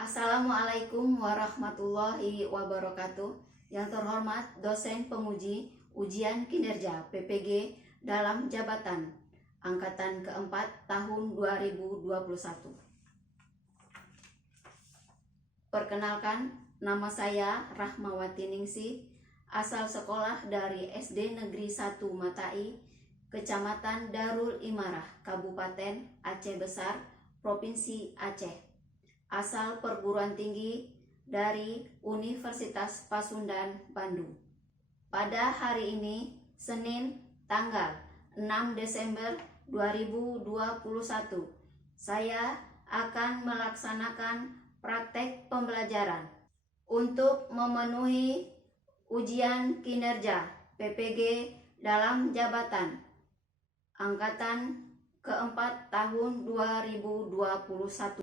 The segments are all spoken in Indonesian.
Assalamualaikum warahmatullahi wabarakatuh. Yang terhormat dosen penguji ujian kinerja PPG dalam jabatan angkatan keempat tahun 2021. Perkenalkan, nama saya Rahmawati Ningsih, asal sekolah dari SD Negeri 1 Matai, Kecamatan Darul Imarah, Kabupaten Aceh Besar, Provinsi Aceh. Asal perguruan tinggi dari Universitas Pasundan, Bandung. Pada hari ini, Senin tanggal 6 Desember 2021, saya akan melaksanakan praktek pembelajaran untuk memenuhi ujian kinerja PPG dalam jabatan angkatan keempat tahun 2021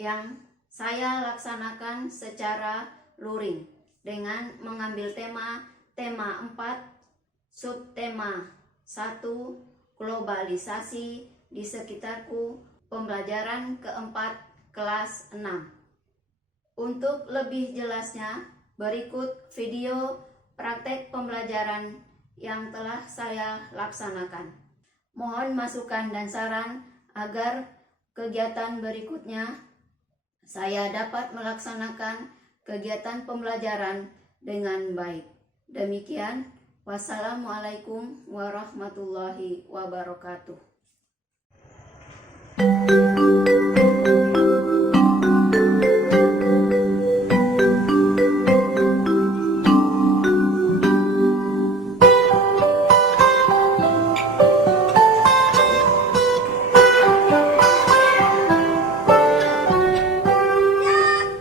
yang saya laksanakan secara luring dengan mengambil tema 4, subtema 1, globalisasi di sekitarku, pembelajaran keempat kelas 6. Untuk lebih jelasnya, berikut video praktek pembelajaran yang telah saya laksanakan. Mohon masukan dan saran agar kegiatan berikutnya saya dapat melaksanakan kegiatan pembelajaran dengan baik. Demikian, wassalamualaikum warahmatullahi wabarakatuh.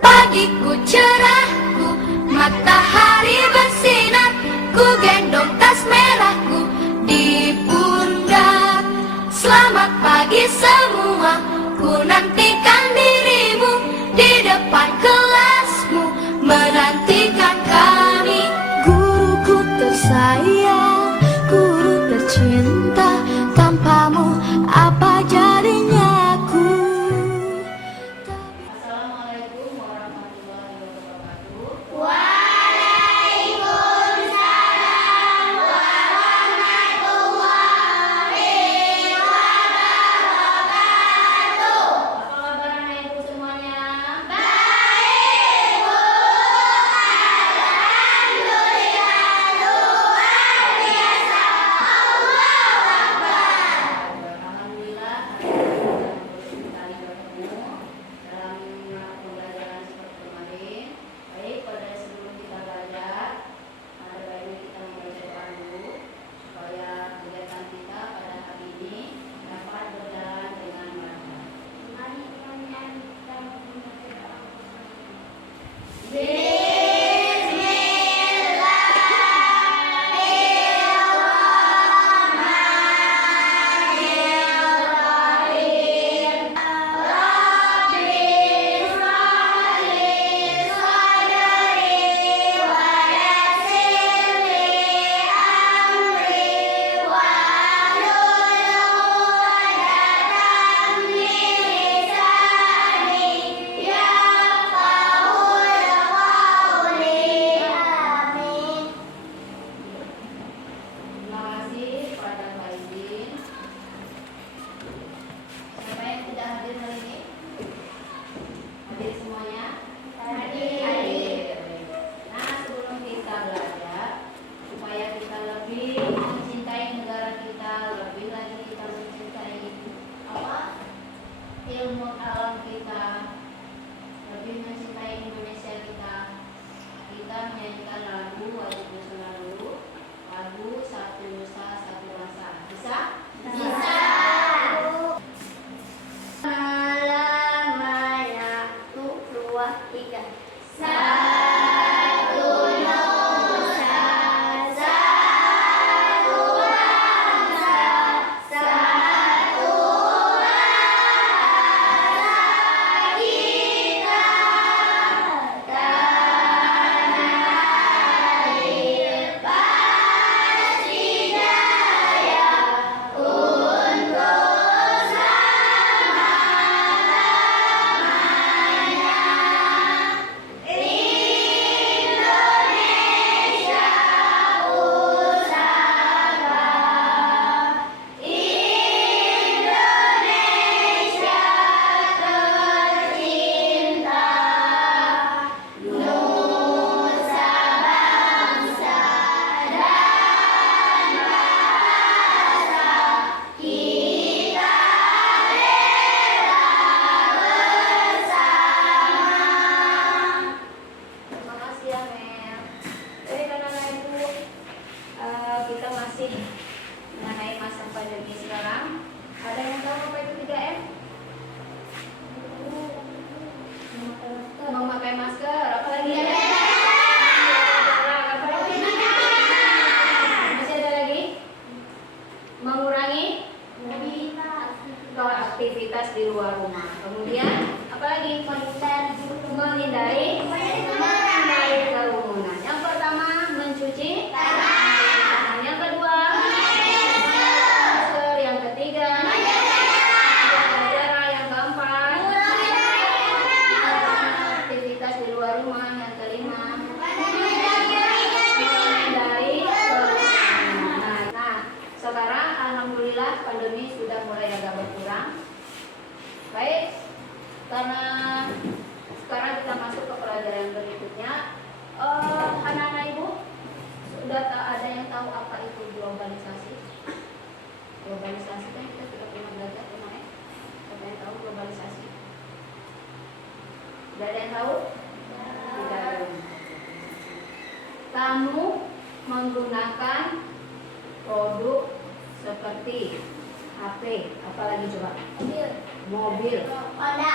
Pagiku cerahku, matahari bersinar, ku gendong tas merahku di pundak. Selamat pagi semua, ku nantikan dirimu di depan kelasmu, menantikan kami. Guruku tersayang, guru tercinta, tanpamu apa jadinya aku? Assalamualaikum warahmatullahi wabarakatuh. Waalaikumsalam warahmatullahi wabarakatuh. Apa kabar anak ibu semuanya? Baik, Bu. Alhamdulillah, luar biasa. Allahu Akbar. Alhamdulillah, hari ini kita bertemu dalam pembelajaran seperti kemarin. Baik, pada sebelum kita belajar, ada baiknya kita membaca doa dulu supaya kegiatan kita pada hari ini dapat berjalan dengan lancar. Mari kita membaca doa. Bismillahirrahmanirrahim. Rabbi shrah li sadri wa yassir li amri wahlul 'uqdatam min lisani yafqahul qawli. Amin. Terima kasih pada Pak Izin. Siapa yang tidak hadir hari ini? Hadir semuanya? Hadir. Nah, sebelum kita belajar, supaya kita lebih mencintai negara kita, lebih lagi kita mencintai ilmu alam kita, lebih mencintai Indonesia kita menyanyikan lagu wajib nasional dulu, lagu Satu Nusa Satu Bangsa. Bisa? Bisa. Malamanya 2, 3. Satu Nusa, satu bangsa, satu rasa kita, tanah air pasti mengenai masa pandemi sekarang. Ada yang tahu apa itu 3M? Memakai masker, apa lagi? Apa lagi? Masih ada lagi? Mengurangi aktivitas di luar rumah. Kemudian apa lagi? Menghindari kerumunan. Yang pertama mencuci tangan. Yang kedua masker. Yang ketiga jaga jarak. Yang keempat aktivitas di luar rumah. Yang kelima menghindari kerumunan. Nah, sekarang alhamdulillah pandemi sudah mulai agak berkurang. Baik, karena sekarang kita masuk ke pelajaran berikutnya. Anak-anak ibu sudah ada yang tahu apa itu globalisasi? Globalisasi kan kita sudah pernah belajar kemarin. Ada yang tahu globalisasi? Tidak ada yang tahu? Tidak ada. Kamu menggunakan produk seperti HP, apalagi coba? Mobil, Honda,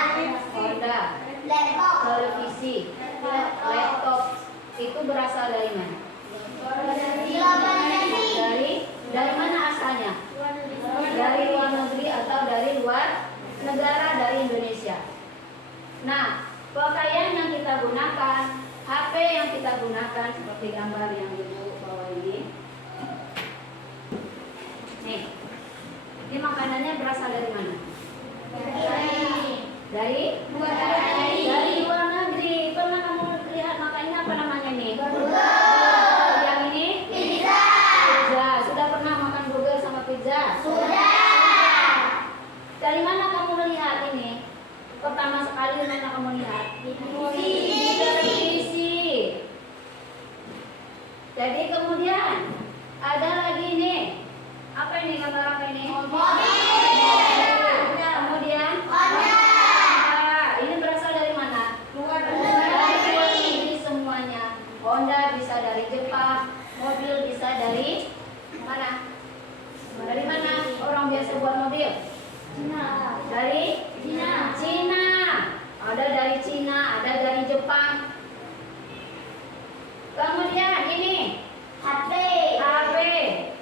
televisi, laptop, itu berasal dari mana? Dari mana asalnya? Dari luar negeri atau dari luar negara, dari Indonesia. Nah, pakaian yang kita gunakan, HP yang kita gunakan seperti gambar yang ibu bawa ini. Nih, ini makanannya berasal dari mana? Dari luar negeri. Pernah kamu lihat makannya apa namanya nih? Yang ini? Pizza. Sudah pernah makan burger sama pizza? Sudah. Dari mana kamu melihat ini? Pertama sekali mana kamu lihat? Di televisi. Jadi kemudian ada lagi nih. Apa ini gambar apa ini? Mobil. Kemudian ini berasal dari mana? Luar negeri semuanya. Honda bisa dari Jepang, mobil bisa dari mana? Dari mana orang biasa buat mobil? Dari Cina. Ada dari Cina, ada dari Jepang. Kemudian ini HP.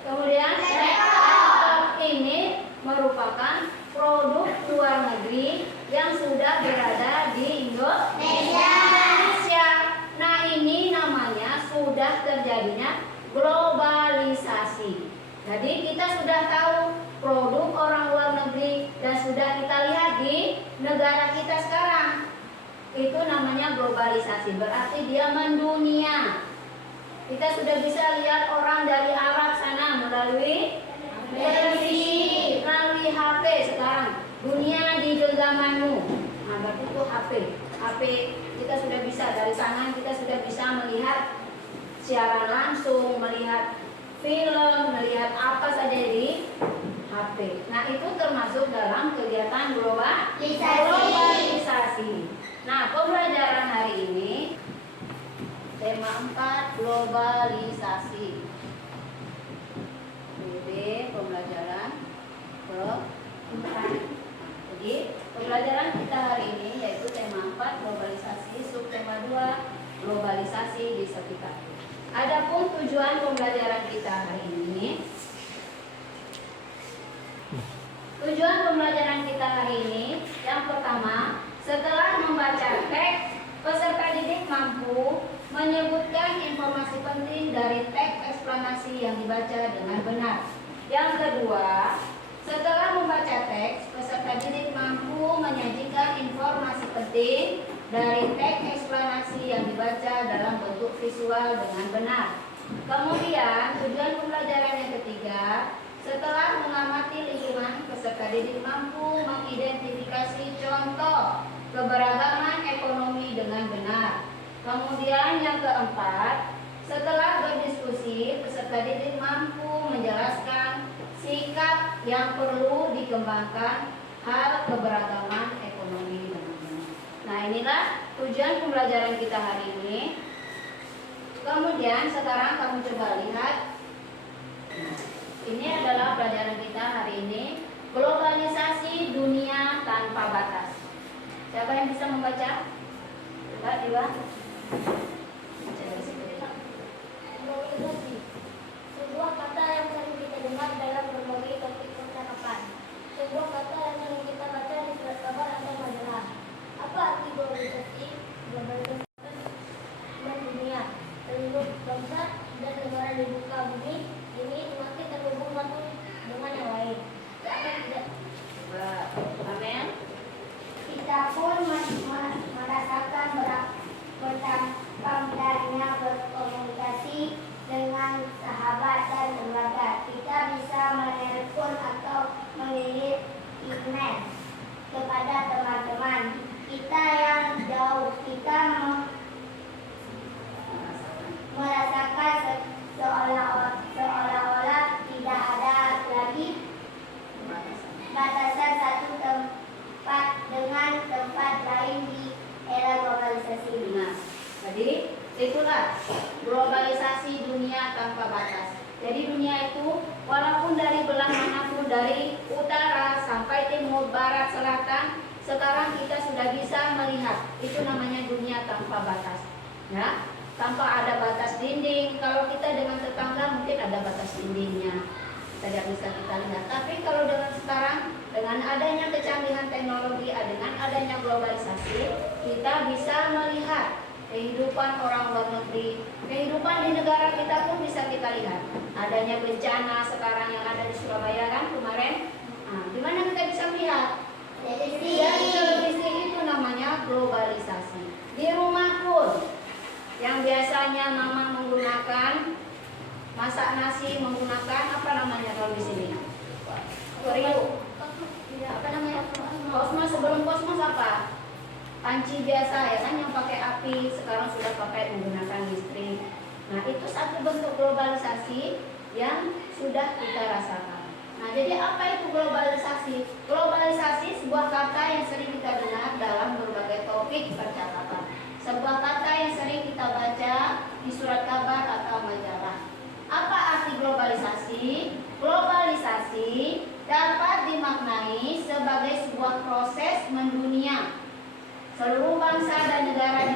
Kemudian laptop. Ini merupakan produk luar negeri yang sudah berada di Indonesia. Nah, ini namanya sudah terjadinya globalisasi. Jadi kita sudah tahu produk orang luar negeri dan sudah kita lihat di negara kita sekarang. Itu namanya globalisasi, berarti dia mendunia. Kita sudah bisa lihat orang dari Arab sana melalui televisi, melalui HP sekarang. Dunia di genggamanmu. Nah, berarti itu HP. HP kita sudah bisa dari tangan, kita sudah bisa melihat siaran langsung, melihat film, melihat apa saja di HP. Nah, itu termasuk dalam kegiatan globalisasi. Nah, pembelajaran hari ini tema 4 globalisasi. Pembelajaran ke-4. Jadi pembelajaran kita hari ini yaitu tema 4 globalisasi, subtema 2 globalisasi di sekitar. Adapun tujuan pembelajaran kita hari ini, tujuan pembelajaran kita hari ini yang pertama, setelah membaca teks, peserta didik mampu menyebutkan informasi penting dari teks eksplanasi yang dibaca dengan benar. Yang kedua, setelah membaca teks, peserta didik mampu menyajikan informasi penting dari teks eksplanasi yang dibaca dalam bentuk visual dengan benar. Kemudian, tujuan pembelajaran yang ketiga, setelah mengamati lingkungan, peserta didik mampu mengidentifikasi contoh keberagaman ekonomi dengan benar. Kemudian yang keempat, setelah berdiskusi, peserta didik mampu menjelaskan sikap yang perlu dikembangkan hal keberagaman ekonomi dan benar. Nah, inilah tujuan pembelajaran kita hari ini. Kemudian sekarang kamu coba lihat. Ini adalah kali ini, globalisasi dunia tanpa batas. Siapa yang bisa membaca? Coba, Dewa. Baca dari situ. Globalisasi, sebuah kata yang sering kita dengar dalam berbagai topik percakapan. Sebuah kata yang sering kita baca di surat kabar atau majalah. Apa arti globalisasi? Globalisasi dunia, seluruh bangsa dan negara di muka bumi ini semakin terhubung satu dengan yang lain. Seakan tidak. Coba, Amin. Kita pun merasakan bertambahnya berkomunikasi dengan sahabat dan keluarga. Kita bisa menelpon atau mengirim email kepada teman-teman kita yang jauh. Kita merasakan seolah-olah tidak ada lagi batasan satu tempat dengan tempat lain di era globalisasi ini. Nah, jadi itulah globalisasi dunia tanpa batas. Jadi dunia itu walaupun dari belah manapun, dari utara sampai timur, barat, selatan, sekarang kita sudah bisa melihat. Itu namanya dunia tanpa batas. Ya, tanpa ada batas dinding. Kalau kita dengan tetangga mungkin ada batas dindingnya, tidak bisa kita lihat. Tapi kalau dengan sekarang, dengan adanya kecanggihan teknologi, dengan adanya globalisasi, kita bisa melihat kehidupan orang luar negeri, kehidupan di negara kita pun bisa kita lihat. Adanya bencana sekarang yang ada di Surabaya kan kemarin, di mana kita bisa melihat? Dari televisi. Itu namanya globalisasi. Di rumah pun, yang biasanya mama menggunakan masak nasi, menggunakan apa namanya kalau di sini? Periuk. Apa namanya? Kosmos. Sebelum kosmos apa? Panci biasa ya kan yang pakai api, sekarang sudah pakai menggunakan listrik. Nah, itu satu bentuk globalisasi yang sudah kita rasakan. Nah, jadi apa itu globalisasi? Globalisasi sebuah kata yang sering kita dengar dalam berbagai topik percakapan. Sebuah kata yang sering kita baca di surat kabar atau majalah. Apa arti globalisasi? Globalisasi dapat dimaknai sebagai sebuah proses mendunia. Seluruh bangsa dan negara di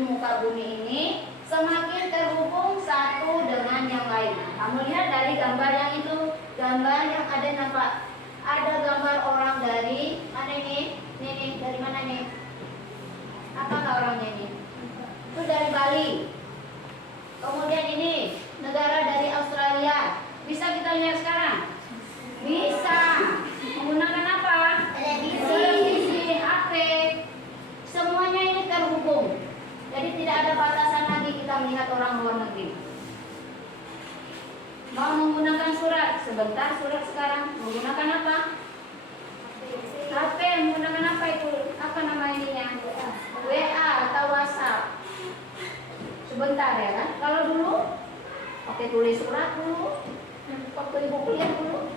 muka bumi ini semakin terhubung satu dengan yang lain. Kamu lihat dari gambar yang itu, gambar yang ada nampak. Ada gambar orang dari mana ini? Nih, dari mana nih? Apakah orangnya ini? Itu dari Bali. Kemudian ini negara dari Australia. Bisa kita lihat sekarang? Bisa. Menggunakan apa? Televisi, HP. Semuanya ini terhubung. Jadi tidak ada batasan lagi kita melihat orang luar negeri. Mau menggunakan surat, sebentar surat sekarang. Menggunakan apa? HP. Menggunakan apa itu? Apa nama ininya? WA atau WhatsApp. Sebentar ya kan? Kalau dulu pakai tulis surat dulu, waktu ibu kuliah dulu,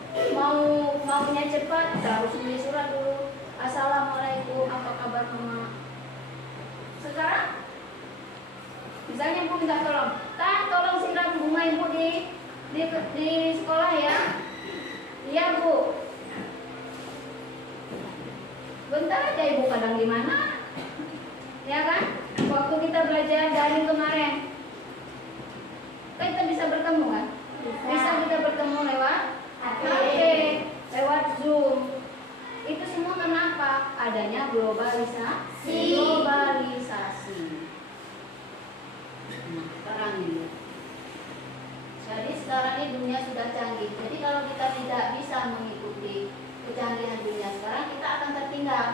maunya cepat harus tulis surat dulu. Assalamualaikum, apa kabar mama? Sekarang, misalnya ibu minta tolong, tolong siram bunga ibu di sekolah ya. Iya bu. Bentar aja ibu kadang di mana? Ya kan? Waktu kita belajar daring kemarin, kan kita bisa bertemu kan? Bisa kita bertemu lewat HP, lewat Zoom. Itu semua kenapa? Adanya globalisasi. Nah, sekarang ini. Jadi sekarang ini dunia sudah canggih. Jadi kalau kita tidak bisa mengikuti kecanggihan dunia sekarang, kita akan tertinggal.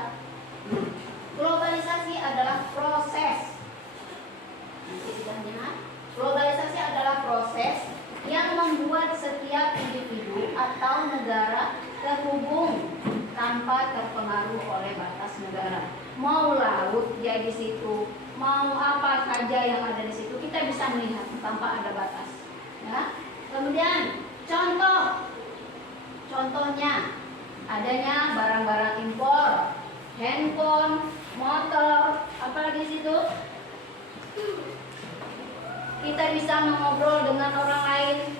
Globalisasi adalah proses. Globalisasi adalah proses yang membuat setiap individu atau negara terhubung tanpa terpengaruh oleh batas negara. Mau laut ya di situ, mau apa saja yang ada di situ, kita bisa melihat tanpa ada batas. Ya. Kemudian contohnya adanya barang-barang impor, handphone, motor, apalagi situ. Kita bisa mengobrol dengan orang lain.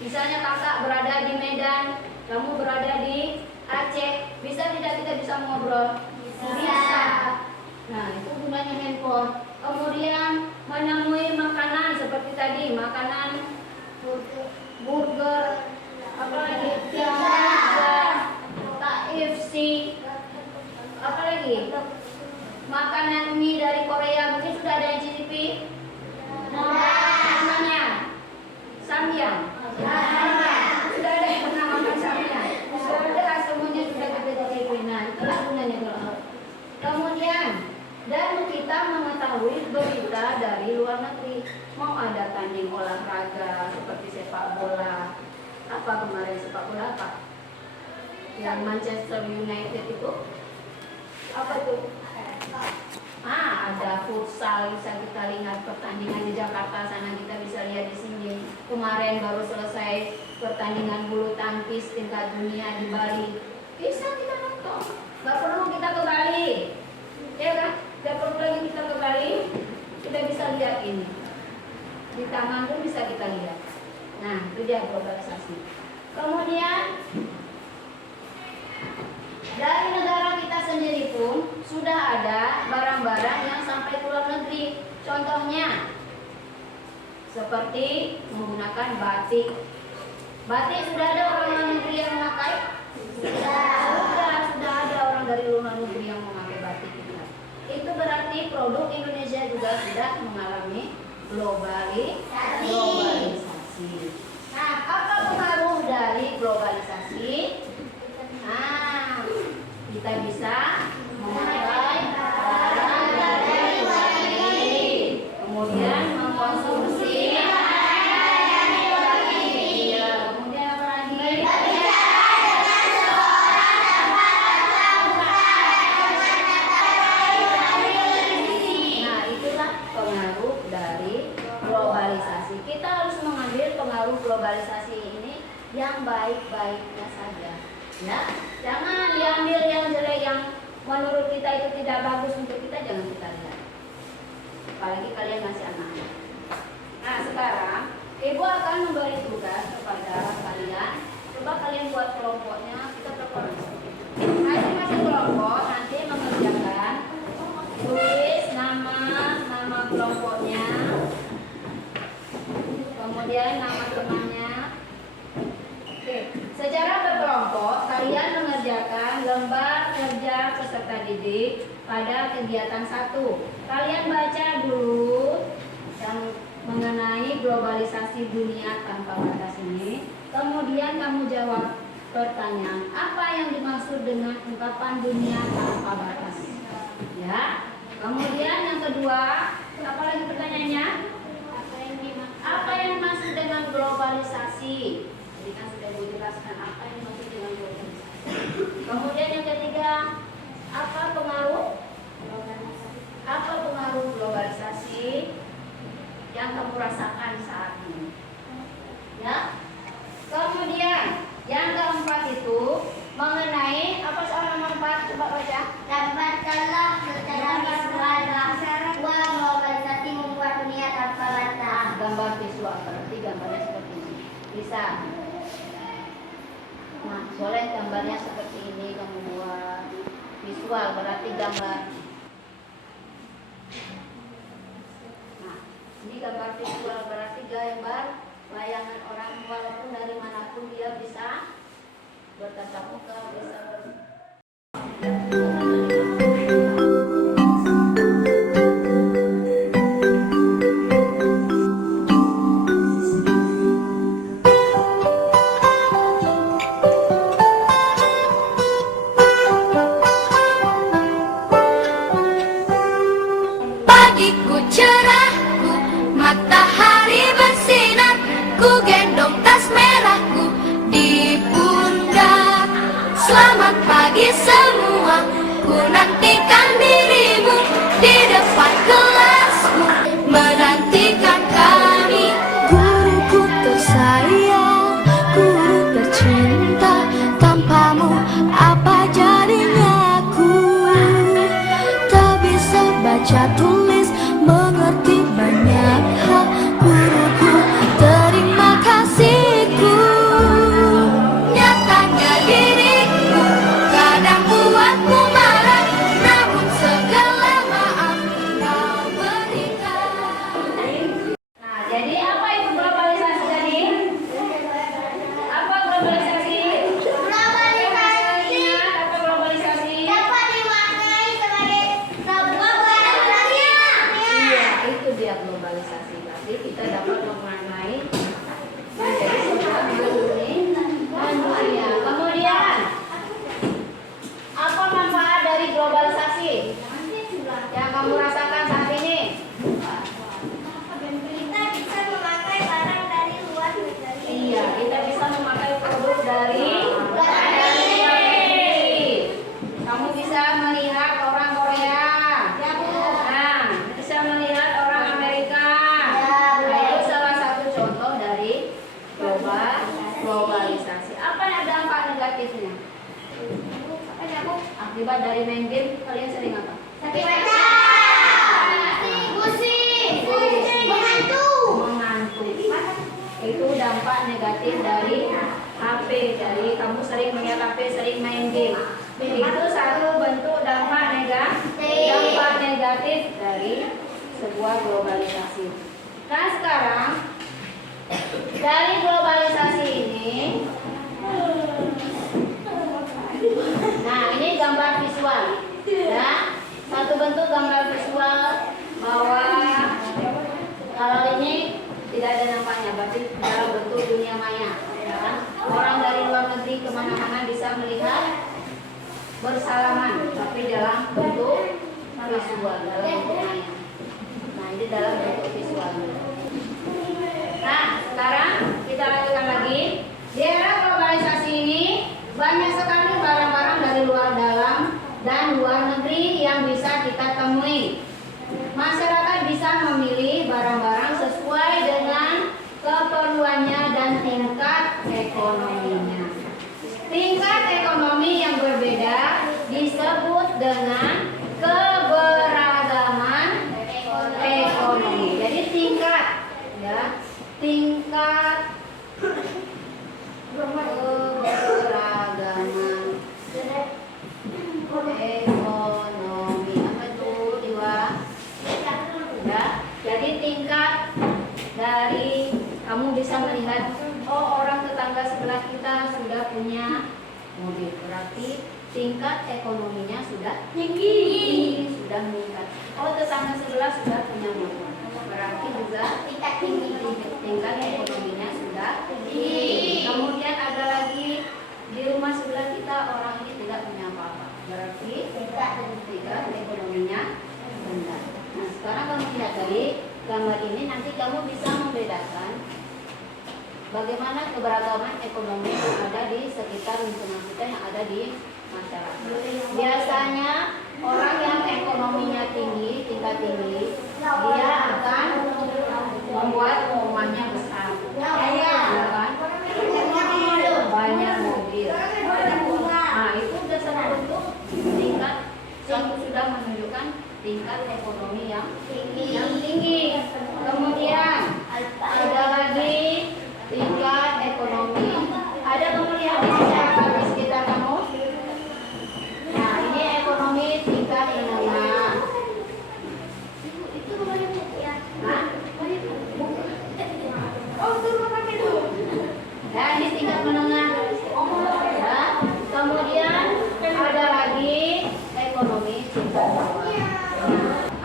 Misalnya kakak berada di Medan, kamu berada ngobrol? Bisa. Nah, itu gunanya handphone. Kemudian menemui makanan seperti tadi, makanan burger, apa lagi? Pizza, KFC, apa lagi? Makanan mie dari Korea, mungkin sudah ada yang cicipi? Namanya Samyang. Sudah ada yang pernah makan Samyang? Sudah, semuanya sudah kita cicipi. Nah, itulah gunanya kalau. Kemudian, dan kita mengetahui berita dari luar negeri. Mau ada tanding olahraga seperti sepak bola. Apa kemarin sepak bola apa? Yang Manchester United itu? Apa itu? Ada futsal, bisa kita lihat pertandingan di Jakarta sana, kita bisa lihat di sini. Kemarin baru selesai pertandingan bulu tangkis tingkat dunia di Bali. Bisa kita nonton. Gak perlu kita ke Bali, ya kan? Gak perlu lagi kita ke Bali. Kita bisa lihat ini. Di tangan pun bisa kita lihat. Nah, itu dia globalisasi. Kemudian dari negara kita sendiri pun sudah ada barang-barang yang sampai ke luar negeri. Contohnya seperti menggunakan batik. Batik sudah ada orang luar negeri yang memakai? Sudah ada orang dari luar negeri yang memakai batik. Itu berarti produk Indonesia juga sudah mengalami globalisasi. Nah, apa pengaruh dari globalisasi? Nah, kita bisa memakai barang dari luar negeri, kemudian mengkonsumsi kemudian apa lagi? Nah, itulah pengaruh dari globalisasi. Kita harus mengambil pengaruh globalisasi ini yang baik-baiknya saja. Ya, jangan diambil yang jelek, yang menurut kita itu tidak bagus untuk kita, jangan kita lihat. Apalagi kalian masih anak-anak. Nah, sekarang Ibu akan memberi tugas kepada kalian. Coba kalian buat kelompoknya, kita berkelompok. Masing-masing kelompok nanti mengerjakan, tulis nama kelompoknya, kemudian nama temannya. Oke, secara berkelompok kalian mengerjakan lembar kerja peserta didik pada kegiatan 1. Kalian baca dulu yang mengenai globalisasi dunia tanpa batas ini. Kemudian kamu jawab pertanyaan, apa yang dimaksud dengan ungkapan dunia tanpa batas? Ya. Kemudian yang kedua, apa lagi pertanyaannya? Apa yang dimaksud dengan globalisasi? Jadi kan sudah Ibu jelaskan apa yang dimaksud dengan globalisasi. Kemudian yang ketiga, apa pengaruh globalisasi yang kamu rasakan saat ini? Ya. Kemudian yang keempat itu mengenai apa soal nomor 4, coba baca. Dapatkanlah secara visual bahwa globalisasi membuat dunia tanpa batas. Gambar visual, berarti gambarnya seperti ini. Bisa. Nah, boleh gambarnya seperti ini kamu buat. Visual berarti gambar. Nah, ini gambar visual berarti gambar bayangan orang, walaupun dari manapun dia bisa bertatap muka, bisa pagiku cerahku, matahari bersinar, ku gendong tas merahku di pundak. Selamat pagi semua, ku nantikan dirimu di depan kelasmu, menantikan kami. Guruku tersayang, guru tercinta, tanpamu apa jadinya aku? Tak bisa baca tulis, mengerti banyak hal. Guruku, terima kasihku. Nyatanya diriku kadang biasanya? Akibat dari main game kalian sering apa? Sakit baca. Pusing. Mengantuk. Itu dampak negatif dari HP. Jadi kamu sering melihat HP, sering main game. Itu satu bentuk dampak negatif dari sebuah globalisasi. Nah sekarang dari globalisasi ini, nah ini gambar visual, ya. Satu bentuk gambar visual bahwa kalau ini tidak ada nampaknya, berarti dalam bentuk dunia maya. Ya. Orang dari luar negeri kemana-mana bisa melihat bersalaman, tapi dalam bentuk visual, dalam bentuk maya. Nah ini dalam bentuk visual. Nah sekarang kita lanjutkan lagi. Di era globalisasi ini banyak sekali barang-barang dari luar dalam dan luar negeri yang bisa kita temui. Masyarakat bisa memilih barang-barang sesuai dengan keperluannya dan tingkat ekonominya. Tingkat ekonomi yang berbeda disebut dengan keberagaman ekonomi. Jadi tingkat, ya, tingkat keberagaman ekonomi. Apa itu, Diwa? Ya, jadi tingkat dari kamu bisa melihat, oh orang tetangga sebelah kita sudah punya mobil, berarti tingkat ekonominya sudah tinggi, sudah meningkat. Oh tetangga sebelah sudah punya mobil, berarti juga tingkat ekonominya sudah tinggi. Kemudian ada lagi di rumah sebelah kita orang ini tidak punya apa-apa, berarti tingkat ekonominya rendah. Nah sekarang kamu lihat dari gambar ini, nanti kamu bisa membedakan bagaimana keberagaman ekonomi yang ada di sekitar lingkungan kita, yang ada di masyarakat. Biasanya orang yang ekonominya tinggi, tingkat tinggi, dia akan membuat rumahnya besar, ya kan? Banyak mobil. Nah itu sudah satu bentuk tingkat yang sudah menunjukkan tingkat ekonomi yang tinggi. Kemudian ada lagi tingkat ekonomi. Ada kemudian di masyarakat di sekitar kamu. Nah ini ekonomi tingkat menengah. Nah ini tingkat menengah. Ya. Kemudian ada lagi ekonomi tingkat bawah.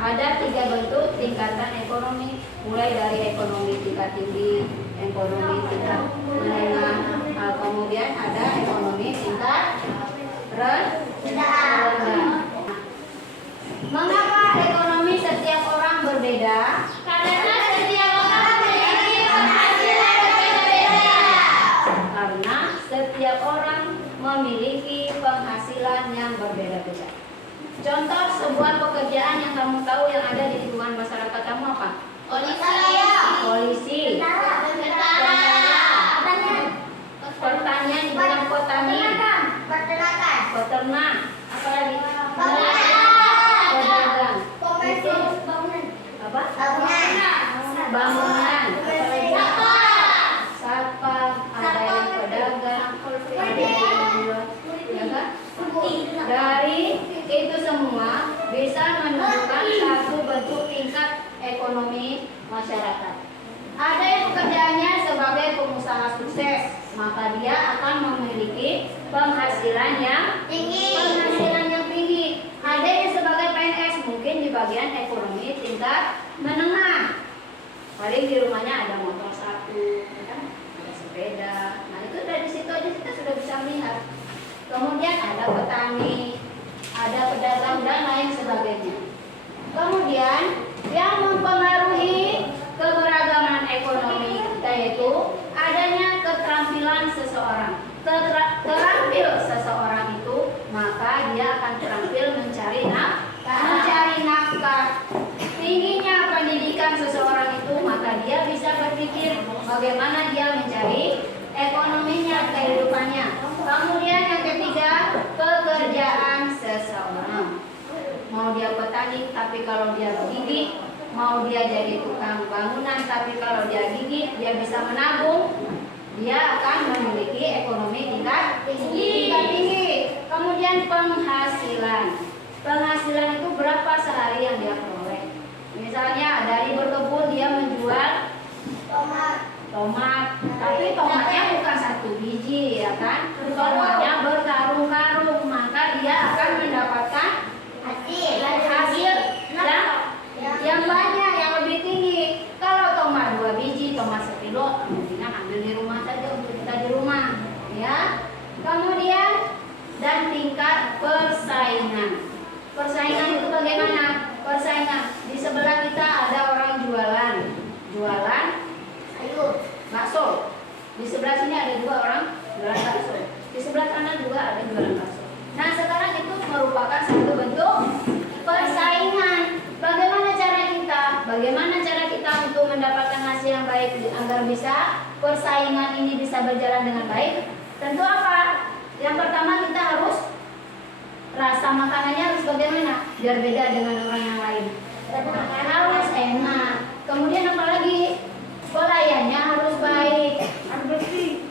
Ada 3 bentuk tingkatan ekonomi, mulai dari ekonomi tingkat tinggi, ekonomi tingkat menengah, kemudian ada ekonomi tingkat rendah. Mengapa ekonomi setiap orang berbeda? Karena setiap orang memiliki penghasilan berbeda-beda. Karena setiap orang memiliki penghasilan yang berbeda-beda. Contoh sebuah pekerjaan yang kamu tahu yang ada di lingkungan masyarakat kamu apa? Polisi, pertanian di bidang petani, peternak, apa lagi? Pedagang, itu apa? Bangunan, satpam, ada yang pedagang, ada yang jual, ya kan? Dari itu semua bisa menunjukkan satu bentuk tingkat ekonomi masyarakat. Ada yang pekerjaannya sebagai pengusaha sukses, maka dia akan memiliki penghasilan yang tinggi. Ada yang sebagai PNS, mungkin di bagian ekonomi tingkat menengah. Paling di rumahnya ada motor 1, kan? Ada sepeda. Nah itu dari situ aja kita sudah bisa melihat. Kemudian ada petani, ada pedagang dan lain sebagainya. Kemudian yang mempengaruhi keberagaman ekonomi kita yaitu adanya keterampilan seseorang. Terampil seseorang itu, maka dia akan terampil mencari nafkah. Tingginya pendidikan seseorang itu, maka dia bisa berpikir bagaimana dia mencari ekonominya, kehidupannya. Kemudian yang mekanik tapi kalau dia gigih, mau dia jadi tukang bangunan tapi kalau dia gigih, dia bisa menabung, dia akan memiliki ekonomi tingkat tinggi. Kemudian penghasilan. Penghasilan itu berapa sehari yang dia peroleh. Misalnya dari berkebun dia menjual tomat, tapi tomatnya bukan satu biji, ya kan? Tomatnya berkarung-karung, maka dia akan mendapatkan hasil yang banyak, yang lebih tinggi. Kalau tomat 2 biji, tomat 1 kilo, mendingan ambil di rumah saja untuk kita di rumah, ya. Kemudian dan tingkat persaingan. Persaingan itu bagaimana? Persaingan di sebelah kita ada orang jualan bakso. Di sebelah sini ada 2 orang jualan bakso. Di sebelah kanan juga ada jualan bakso. Nah, sekarang itu merupakan satu bentuk persaingan. Bagaimana cara kita untuk mendapatkan hasil yang baik agar bisa persaingan ini bisa berjalan dengan baik? Tentu apa? Yang pertama kita harus rasa makanannya harus bagaimana? Biar beda dengan orang yang lain. Harus enak. Kemudian apa lagi? Pelayannya harus baik,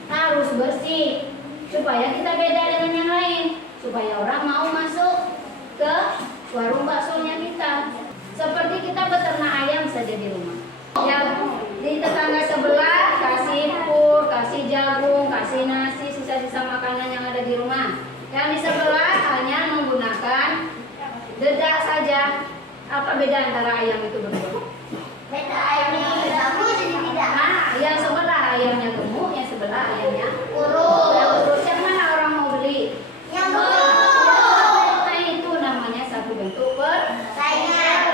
harus bersih, supaya kita beda dengan yang lain, supaya orang mau masuk ke warung baksonya kita. Seperti kita beternak ayam saja di rumah. Yang di tetangga sebelah kasih pur, kasih jagung, kasih nasi, sisa-sisa makanan yang ada di rumah. Yang di sebelah hanya menggunakan dedak saja. Apa beda antara ayam itu berdua? Beda ayamnya gemuk jadi tidak. Nah, yang sebelah ayamnya gemuk, yang sebelah ayamnya Kurus. yang kurus. Yang mana orang mau beli? Yang gemuk. Nah, itu namanya satu bentuk persaingan.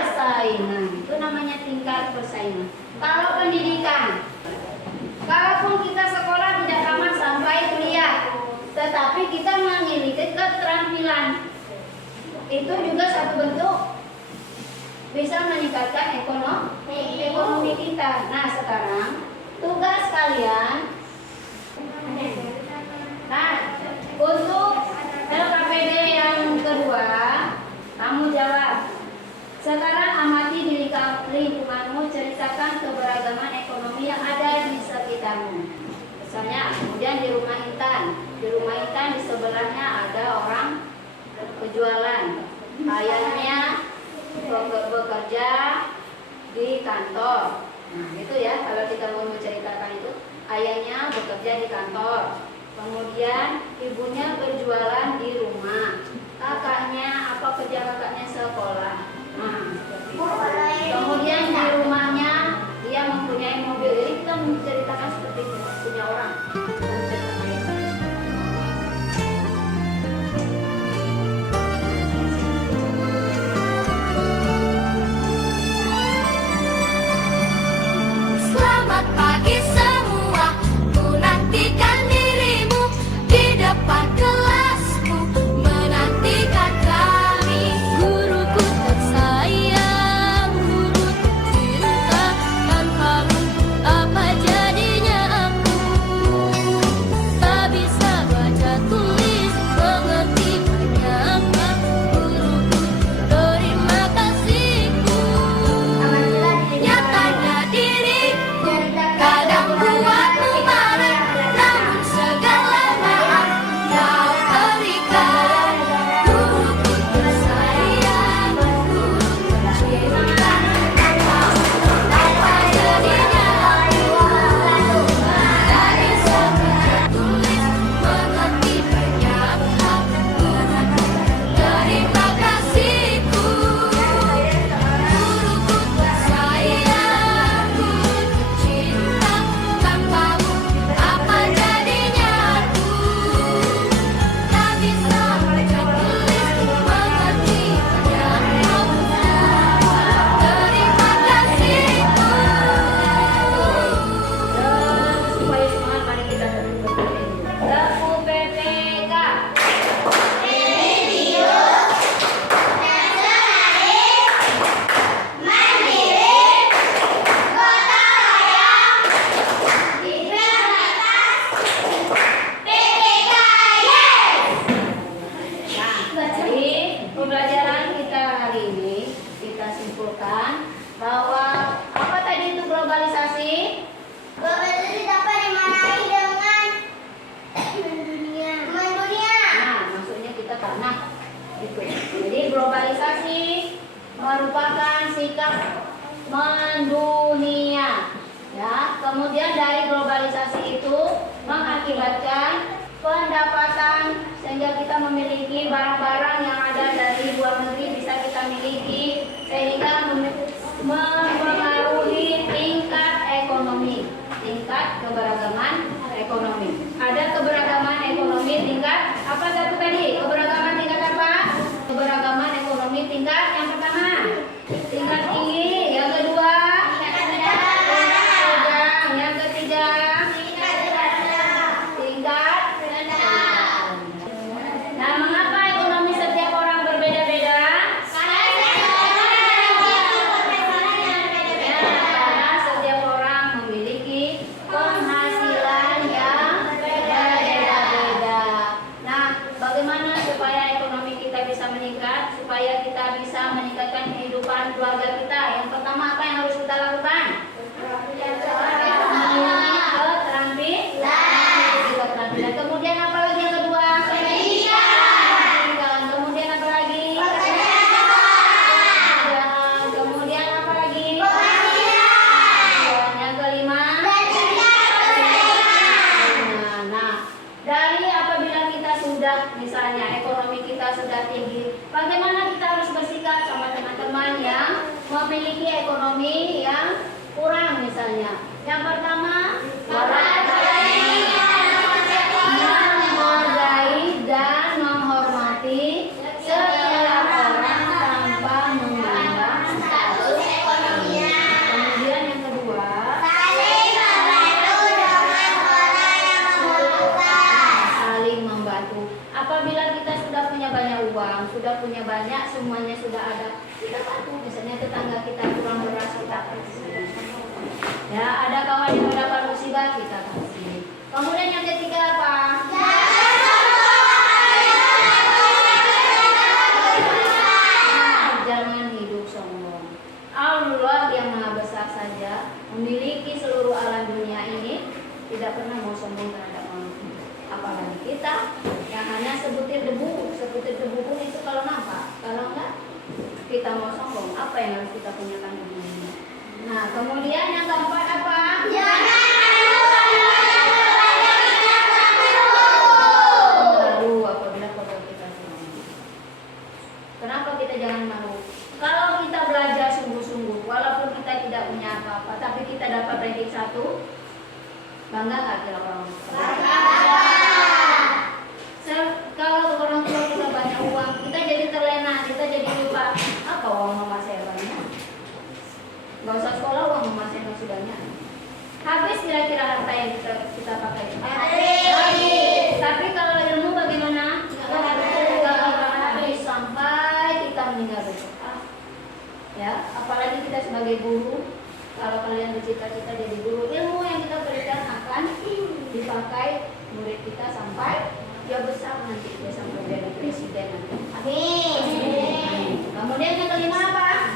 Itu namanya tingkat persaingan. Kalau pendidikan, kalaupun kita sekolah tidak tamat sampai kuliah, tetapi kita memiliki keterampilan, itu juga satu bentuk bisa meningkatkan ekonomi kita. Nah, sekarang tugas kalian, nah, untuk LKPD yang kedua, kamu jawab. Sekarang amati di lingkunganmu, ceritakan keberagaman ekonomi yang ada di sekitarmu. Misalnya, kemudian di rumah Intan di sebelahnya ada orang berjualan, ayahnya bekerja di kantor. Nah, itu ya, kalau kita mau menceritakan itu, ayahnya bekerja di kantor, kemudian ibunya berjualan di rumah, kakaknya sekolah. Nah, kemudian di rumahnya dia mempunyai mobil. Jadi kita menceritakan seperti itu, punya orang. Selamat pagi semua, ku nantikan dirimu di depan kelasku, menantikan kami. Guruku tersayang, guru tercinta, tanpamu apa jadinya aku? globalisasi merupakan sikap mendunia. Ya, kemudian dari globalisasi itu mengakibatkan pendapatan sehingga kita memiliki barang-barang yang ada dari luar negeri bisa kita miliki sehingga mempengaruhi tingkat ekonomi, tingkat keberagaman ekonomi. Ada keberagaman ekonomi tingkat apa satu tadi? Keberagaman tingkat apa? Keberagaman ekonomi tingkat yang pertama tingkat tinggi, yang kedua tingkat sedang, yang ketiga tingkat rendah. Nah, mengapa ekonomi setiap orang berbeda-beda? Ya, karena setiap orang memiliki penghasilan yang berbeda-beda. Nah, bagaimana supaya ekonomi kita bisa meningkat? Supaya kita bisa meningkatkan kehidupan keluarga kita. Yang pertama apa yang harus kita lakukan? Memiliki keterampilan. Kemudian apa lagi yang kedua? Pendidikan. Kemudian apa lagi? Pekerjaan. Kemudian apa lagi? Yang kelima? Nah, dari apabila kita sudah misalnya ekonomi kita sudah tinggi, bagaimana kita harus bersikap sama teman-teman yang memiliki ekonomi yang kurang misalnya? Yang pertama, menghargai dan menghormati setiap orang tanpa memandang status ekonominya. Kemudian yang kedua, saling membantu. Apabila kita sudah punya banyak uang, sudah punya banyak, semuanya sudah ada, kita bantu. Misalnya tetangga kita kurang beras, kita kasih. Ya, ada kawan yang mendapat musibah, kita kasih. Kemudian yang ketiga apa? Jangan hidup sombong. Allah yang Maha Besar saja memiliki seluruh alam dunia ini, tidak pernah mau sombong terhadap manusia. Apalagi kita yang hanya sebutir debu pun itu kalau nampak, kalau enggak kita mau sombong, apa yang harus kita punyakan di dunia ini? Nah, kemudian yang keempat apa? Malu apabila keluarga kita sombong. Kenapa kita jangan malu? Kalau kita belajar sungguh-sungguh, walaupun kita tidak punya apa-apa, tapi kita dapat ranking 1, bangga nggak kira orang tua? Kalau orang tua kita banyak uang, kita jadi terlena, kita jadi lupa apa uang mama saya banyak. Gak usah sekolah, uang mama saya masih banyak. Habis kira-kira harta yang kita pakai. Habis. Tapi kalau ilmu bagaimana? Gak akan habis sampai kita meninggal besok. Ya, apalagi kita sebagai guru. Kalau kalian bercita-cita jadi guru, ilmu yang kita berikan akan dipakai murid kita sampai dia besar nanti, dia sampai jadi presiden nanti. Amin. Kemudian yang kelima apa?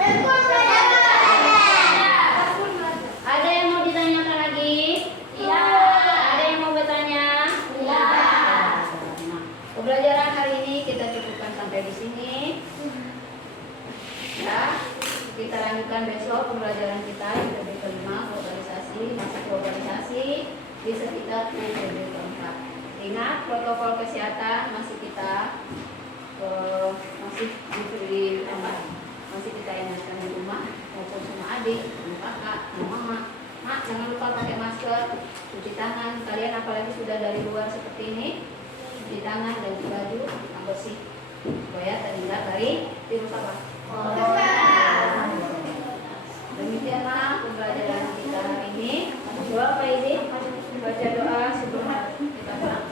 Ada yang mau ditanyakan lagi? Iya. Ada yang mau bertanya? Iya. Nah, pembelajaran hari ini kita cukupkan sampai di sini. Ya, kita lanjutkan besok pembelajaran kita yang kelima, globalisasi, masa globalisasi di sekitar PBB keempat. Ingat protokol kesehatan masih kita masih diberi masih kita ingatkan di rumah maupun sama adik, sama kakak, sama mama. Mak, jangan lupa pakai masker, cuci tangan. Kalian apalagi sudah dari luar seperti ini, cuci tangan dan baju yang bersih supaya terhindar dari virus apa? Demikianlah pembelajaran kita hari ini. Doa apa ini? Baca doa sebelum kita pulang.